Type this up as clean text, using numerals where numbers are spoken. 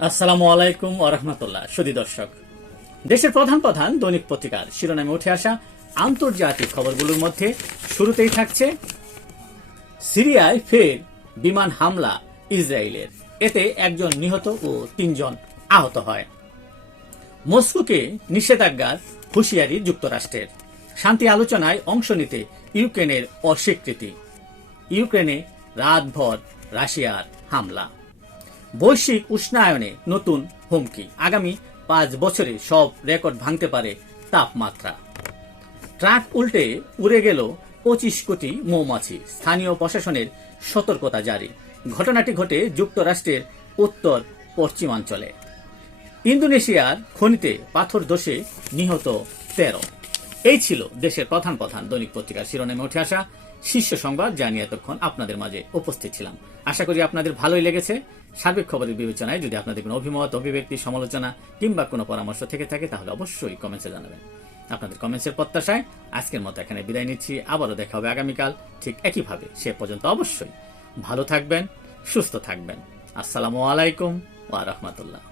আসসালামু আলাইকুম ওয়া রাহমাতুল্লাহ। সুধী দর্শক, দেশের প্রধান প্রধান দৈনিক পত্রিকার শিরোনামে উঠে আসা আন্তর্জাতিক খবরগুলোর মধ্যে শুরুতেই থাকছে সিরিয়ায় ফের বিমান হামলা ইসরায়েলের, এতে একজন নিহত ও ৩ জন আহত হয়। মস্কোকে নিষেধাজ্ঞার হুঁশিয়ারি যুক্তরাষ্ট্রের। শান্তি আলোচনায় অংশ নিতে ইউক্রেনের অস্বীকৃতি। ইউক্রেনে রাতভর রাশিয়ার হামলা। বৈশ্বিক উষ্ণায়নে নতুন হুমকি। আগামী ৫ বছরে সব রেকর্ড ভাঙতে পারে তাপমাত্রা। ট্রাক উল্টে উড়ে গেল ২৫ কোটি মৌমাছি। স্থানীয় প্রশাসনের সতর্কতা জারি। ঘটনাটি ঘটে যুক্তরাষ্ট্রের উত্তর পশ্চিমাঞ্চলে। ইন্দোনেশিয়ার খনিতে পাথর ধসে নিহত ১৩। এই ছিল দেশের প্রধান প্রধান দৈনিক পত্রিকার শিরোনামে উঠে আসা শীর্ষ সংবাদ, যা নিয়ে এতক্ষণ আপনাদের মাঝে উপস্থিত ছিলাম। আশা করি আপনাদের ভালোই লেগেছে। সার্বিক খবরের বিবেচনায় যদি আপনাদের কোনো অভিমত, অভিব্যক্তি, সমালোচনা কিংবা কোনো পরামর্শ থেকে থাকে তাহলে অবশ্যই কমেন্টসে জানাবেন। আপনাদের কমেন্টসের প্রত্যাশায় আজকের মতো এখানে বিদায় নিচ্ছি। আবারও দেখা হবে আগামীকাল ঠিক একইভাবে। সে পর্যন্ত অবশ্যই ভালো থাকবেন, সুস্থ থাকবেন। আসসালামু আলাইকুম ওয়া রাহমাতুল্লাহ।